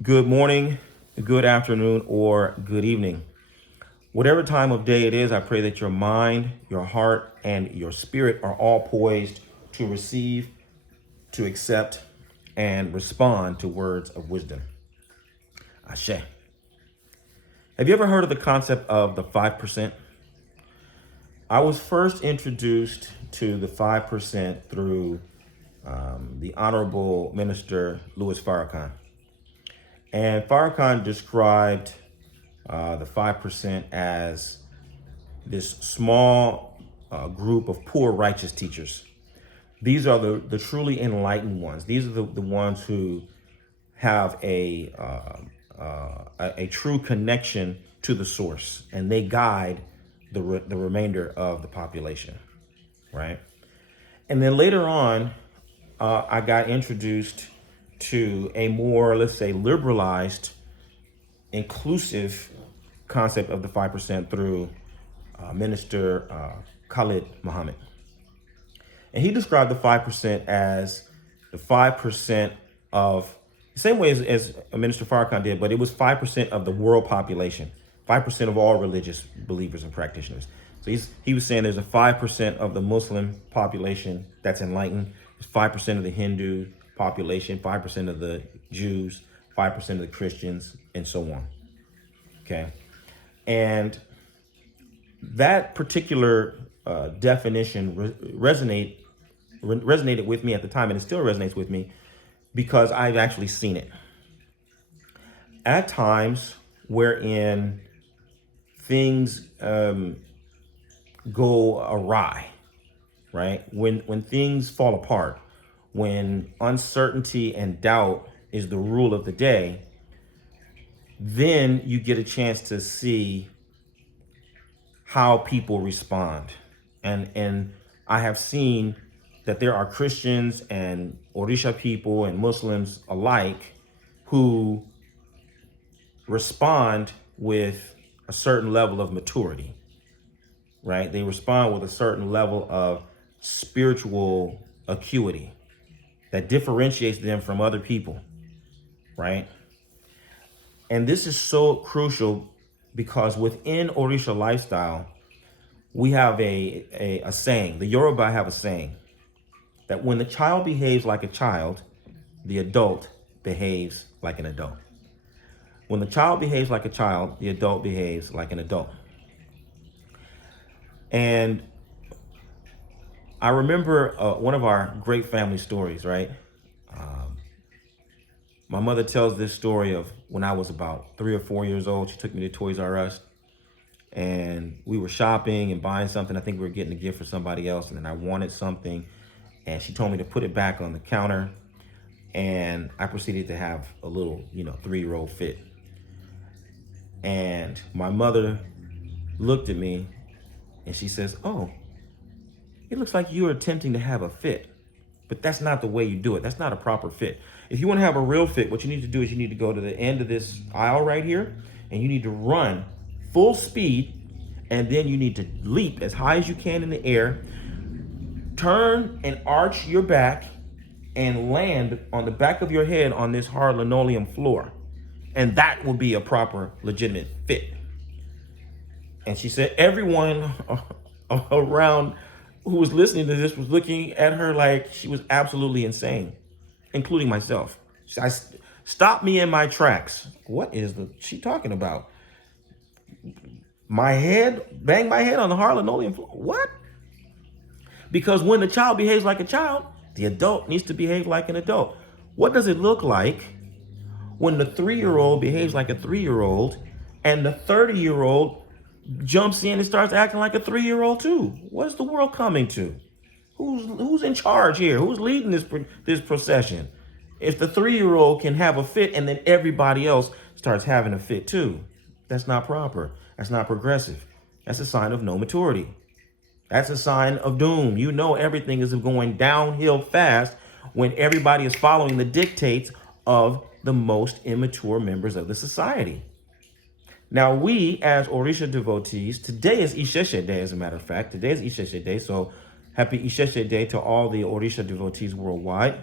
Good morning, good afternoon, or good evening. Whatever time of day it is, I pray that your mind, your heart, and your spirit are all poised to receive, to accept, and respond to words of wisdom. Ashe. Have you ever heard of the concept of the 5%? I was first introduced to the 5% through the Honorable Minister Louis Farrakhan. And Farrakhan described the 5% as this small group of poor righteous teachers. These are the truly enlightened ones. These are the ones who have a true connection to the source, and they guide the remainder of the population, right? And then later on, I got introduced to a more, let's say, liberalized, inclusive concept of the 5% through Minister Khalid Muhammad. And he described the 5% as the 5% of the same way as Minister Farrakhan did, but it was 5% of the world population, 5% of all religious believers and practitioners. So he was saying there's a 5% of the Muslim population that's enlightened, 5% of the Hindu population, 5% of the Jews, 5% of the Christians, and so on. Okay. And that particular definition resonated with me at the time, and it still resonates with me because I've actually seen it. At times wherein things go awry, right? When things fall apart, when uncertainty and doubt is the rule of the day, then you get a chance to see how people respond. And I have seen that there are Christians and Orisha people and Muslims alike who respond with a certain level of maturity, right? They respond with a certain level of spiritual acuity that differentiates them from other people, right? And this is so crucial because within Orisha lifestyle, we have a saying, the Yoruba have a saying, that when the child behaves like a child, the adult behaves like an adult. When the child behaves like a child, the adult behaves like an adult. And I remember one of our great family stories, right? My mother tells this story of when I was about 3 or 4 years old. She took me to Toys R Us and we were shopping and buying something. I think we were getting a gift for somebody else. And then I wanted something and she told me to put it back on the counter. And I proceeded to have a little, 3-year-old fit. And my mother looked at me and she says, "Oh, it looks like you're attempting to have a fit, but that's not the way you do it. That's not a proper fit. If you want to have a real fit, what you need to do is you need to go to the end of this aisle right here and you need to run full speed, and then you need to leap as high as you can in the air, turn and arch your back and land on the back of your head on this hard linoleum floor. And that will be a proper, legitimate fit." And she said everyone around who was listening to this was looking at her like she was absolutely insane, including myself. I stopped me in my tracks. What is she talking about? Bang my head on the hard linoleum floor. What? Because when the child behaves like a child, the adult needs to behave like an adult. What does it look like when the 3-year-old behaves like a 3-year-old and the 30-year-old jumps in and starts acting like a 3-year-old too? What is the world coming to? Who's in charge here? Who's leading this procession? If the 3-year-old can have a fit and then everybody else starts having a fit too, that's not proper. That's not progressive. That's a sign of no maturity. That's a sign of doom. You know everything is going downhill fast when everybody is following the dictates of the most immature members of the society. Now, we as Orisha devotees, today is Isese Day, as a matter of fact. Today is Isese Day, so happy Isese Day to all the Orisha devotees worldwide.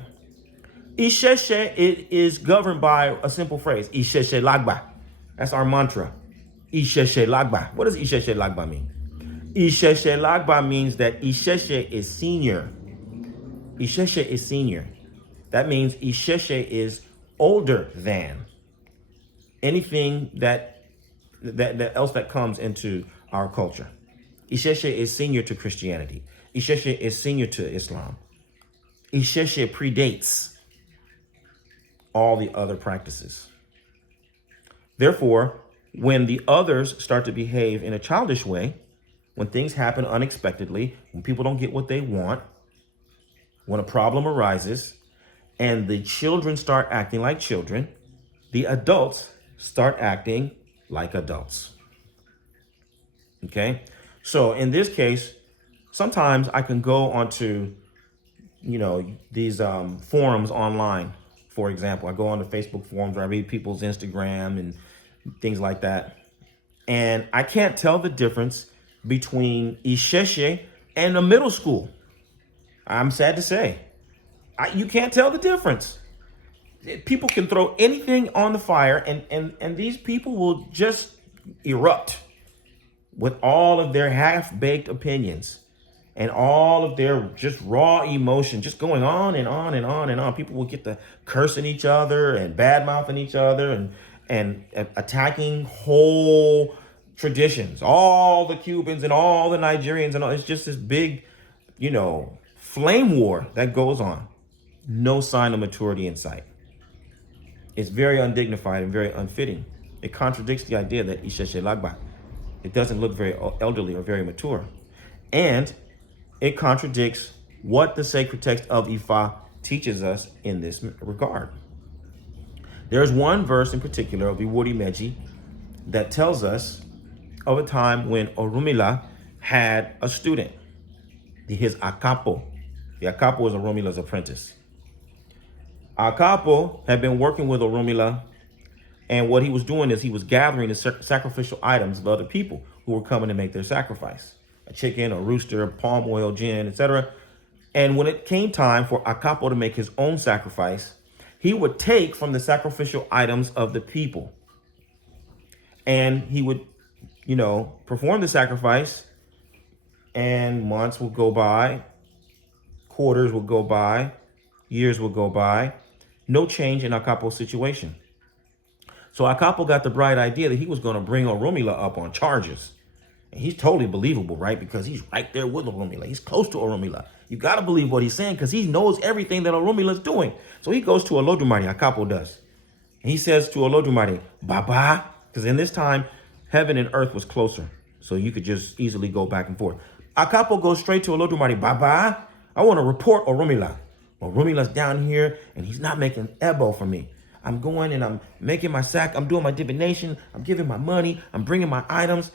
Isese, it is governed by a simple phrase, Isese Lagba. That's our mantra. Isese Lagba. What does Isese Lagba mean? Isese Lagba means that Isese is senior. Isese is senior. That means Isese is older than anything that else that comes into our culture. Isese is senior to Christianity. Isese is senior to Islam. Isese predates all the other practices. Therefore, when the others start to behave in a childish way, when things happen unexpectedly, when people don't get what they want, when a problem arises, and the children start acting like children, the adults start acting like adults. Okay? So in this case, sometimes I can go onto, these forums online. For example, I go on the Facebook forums where I read people's Instagram and things like that. And I can't tell the difference between Isese and a middle school. I'm sad to say. You can't tell the difference. People can throw anything on the fire and these people will just erupt with all of their half-baked opinions and all of their just raw emotion, just going on and on and on and on. People will get to cursing each other and bad-mouthing each other and attacking whole traditions, all the Cubans and all the Nigerians, and all. It's just this big, flame war that goes on. No sign of maturity in sight. It's very undignified and very unfitting. It contradicts the idea that Isese Lagba. It doesn't look very elderly or very mature. And it contradicts what the sacred text of Ifa teaches us in this regard. There's one verse in particular of Iwori Meji that tells us of a time when Orunmila had a student, his Akapo. The Akapo was Orunmila's apprentice. Akapo had been working with Orunmila, and what he was doing is he was gathering the sacrificial items of other people who were coming to make their sacrifice. A chicken, a rooster, palm oil, gin, etc. And when it came time for Akapo to make his own sacrifice, he would take from the sacrificial items of the people. And he would, perform the sacrifice, and months would go by, quarters would go by, years would go by, no change in Akapo's situation. So Akapo got the bright idea that he was going to bring Orunmila up on charges. And he's totally believable, right? Because he's right there with Orunmila. He's close to Orunmila. You got to believe what he's saying because he knows everything that Orunmila is doing. So he goes to Olodumare, Akapo does. And he says to Olodumare, Baba, because in this time, heaven and earth was closer. So you could just easily go back and forth. Akapo goes straight to Olodumare, Baba, I want to report Orunmila. Orunmila's down here and he's not making ebo for me. I'm going and I'm making my I'm doing my divination. I'm giving my money. I'm bringing my items.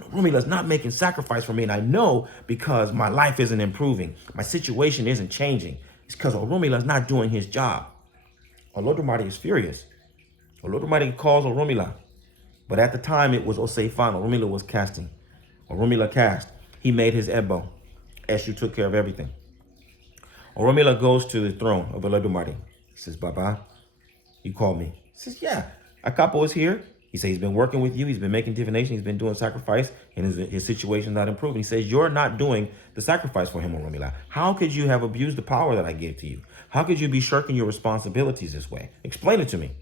Orunmila's not making sacrifice for me. And I know because my life isn't improving. My situation isn't changing. It's because Orunmila's not doing his job. Olodumare is furious. Olodumare calls Orunmila. But at the time it was Osei-Fan. Orunmila was casting. Orunmila cast. He made his ebo. Eshu took care of everything. Orunmila goes to the throne of Olodumare. He says, Baba, you called me. He says, yeah, Akapo is here. He says he's been working with you. He's been making divination. He's been doing sacrifice, and his situation's not improving. He says, you're not doing the sacrifice for him, Orunmila. How could you have abused the power that I gave to you? How could you be shirking your responsibilities this way? Explain it to me.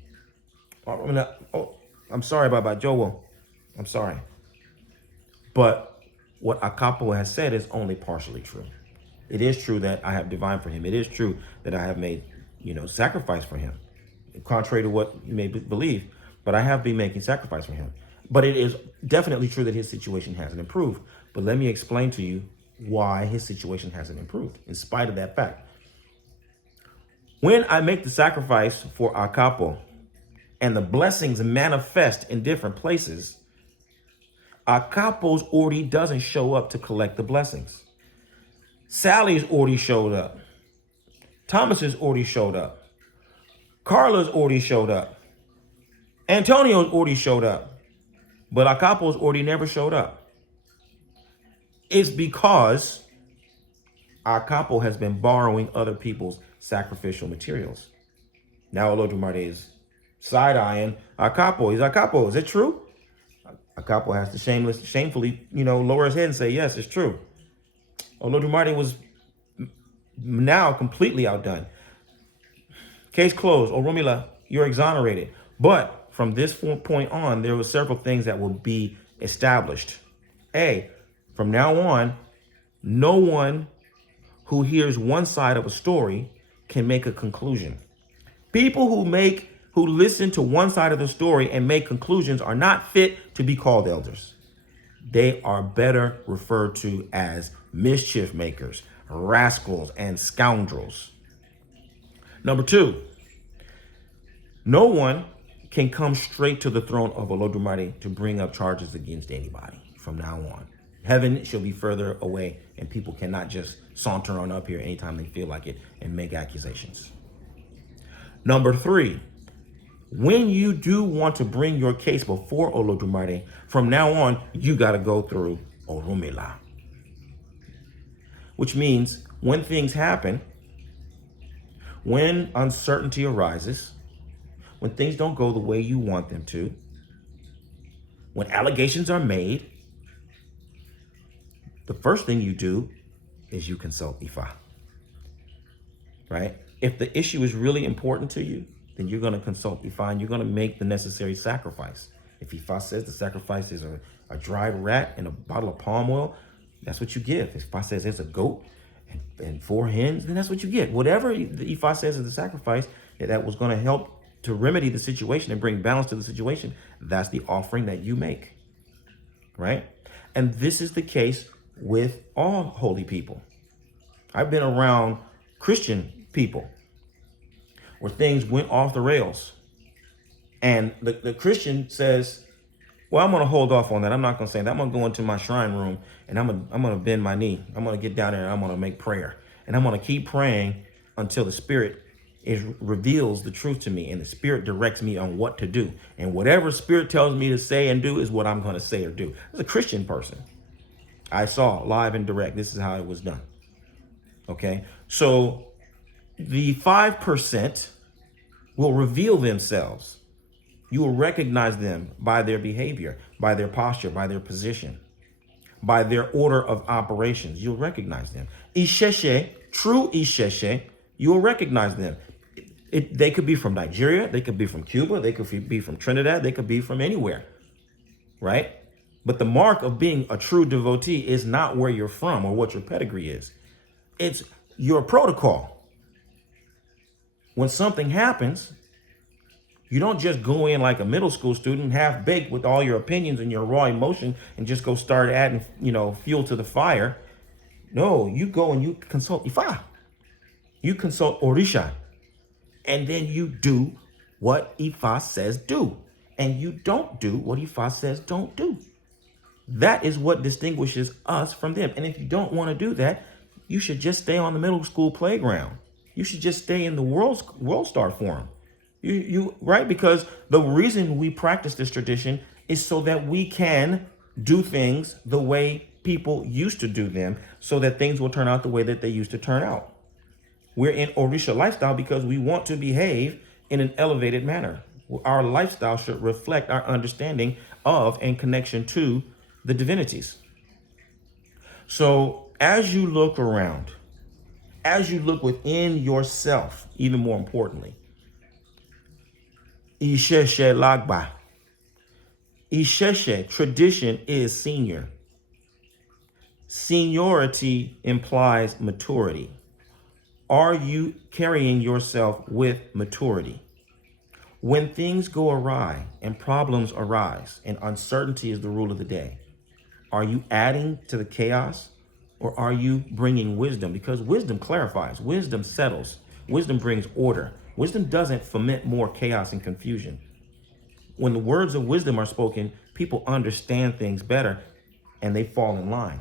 Orunmila, I'm sorry, Baba Jowo. I'm sorry. But what Akapo has said is only partially true. It is true that I have divined for him. It is true that I have made, sacrifice for him, contrary to what you may believe. But I have been making sacrifice for him. But it is definitely true that his situation hasn't improved. But let me explain to you why his situation hasn't improved, in spite of that fact. When I make the sacrifice for Akapo and the blessings manifest in different places, Akapo's Ori doesn't show up to collect the blessings. Sally's Ori showed up. Thomas's Ori showed up. Carla's Ori showed up. Antonio's Ori showed up. But Akapo's Ori never showed up. It's because Akapo has been borrowing other people's sacrificial materials. Now Olodumare is side-eyeing Akapo. He's like, Akapo, is it true? Akapo has to shamefully, lower his head and say, yes, it's true. Olodumare was now completely outdone. Case closed. Oromila, you're exonerated. But from this point on, there were several things that will be established. A, from now on, no one who hears one side of a story can make a conclusion. People who listen to one side of the story and make conclusions are not fit to be called elders. They are better referred to as mischief makers, rascals, and scoundrels. Number two, no one can come straight to the throne of Olodumare to bring up charges against anybody from now on. Heaven shall be further away, and people cannot just saunter on up here anytime they feel like it and make accusations. Number three, when you do want to bring your case before Olodumare, from now on, you got to go through Oromila. Which means when things happen, when uncertainty arises, when things don't go the way you want them to, when allegations are made, the first thing you do is you consult Ifa, right? If the issue is really important to you, then you're going to consult Ifa and you're going to make the necessary sacrifice. If Ifa says the sacrifice is a dried rat and a bottle of palm oil, that's what you give. If Ifa says there's a goat and 4 hens, then that's what you get. Whatever the Ifa says is the sacrifice that was going to help to remedy the situation and bring balance to the situation, that's the offering that you make, right? And this is the case with all holy people. I've been around Christian people where things went off the rails. And the Christian says, well, I'm going to hold off on that. I'm not going to say that. I'm going to go into my shrine room and I'm going to bend my knee. I'm going to get down there and I'm going to make prayer. And I'm going to keep praying until the Spirit reveals the truth to me and the Spirit directs me on what to do. And whatever Spirit tells me to say and do is what I'm going to say or do. As a Christian person, I saw live and direct. This is how it was done. Okay. So the 5% will reveal themselves. You will recognize them by their behavior, by their posture, by their position, by their order of operations. You'll recognize them. Isese, true Isese, you'll recognize them. They could be from Nigeria, they could be from Cuba, they could be from Trinidad, they could be from anywhere, right? But the mark of being a true devotee is not where you're from or what your pedigree is. It's your protocol. When something happens, you don't just go in like a middle school student, half baked with all your opinions and your raw emotion and just go start adding, fuel to the fire. No, you go and you consult Ifa. You consult Orisha. And then you do what Ifa says do. And you don't do what Ifa says don't do. That is what distinguishes us from them. And if you don't want to do that, you should just stay on the middle school playground. You should just stay in the World Star Forum. Right? Because the reason we practice this tradition is so that we can do things the way people used to do them, so that things will turn out the way that they used to turn out. We're in Orisha lifestyle because we want to behave in an elevated manner. Our lifestyle should reflect our understanding of and connection to the divinities. So as you look around, as you look within yourself, even more importantly, Isese Lagba. Isese, tradition is senior. Seniority implies maturity. Are you carrying yourself with maturity? When things go awry and problems arise and uncertainty is the rule of the day, are you adding to the chaos or are you bringing wisdom? Because wisdom clarifies, wisdom settles, wisdom brings order. Wisdom doesn't foment more chaos and confusion. When the words of wisdom are spoken, people understand things better and they fall in line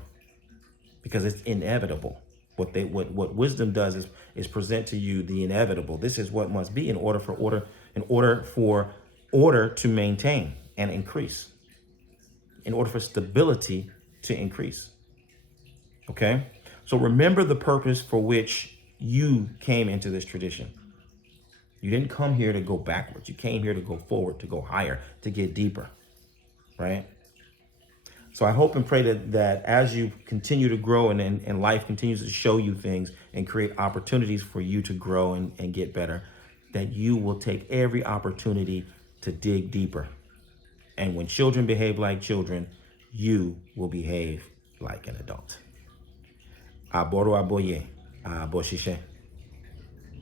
because it's inevitable. What wisdom does is present to you the inevitable. This is what must be in order for order to maintain and increase, in order for stability to increase. Okay? So remember the purpose for which you came into this tradition. You didn't come here to go backwards. You came here to go forward, to go higher, to get deeper, right? So I hope and pray that as you continue to grow and life continues to show you things and create opportunities for you to grow and get better, that you will take every opportunity to dig deeper. And when children behave like children, you will behave like an adult. Aboro aboye, aboshishe.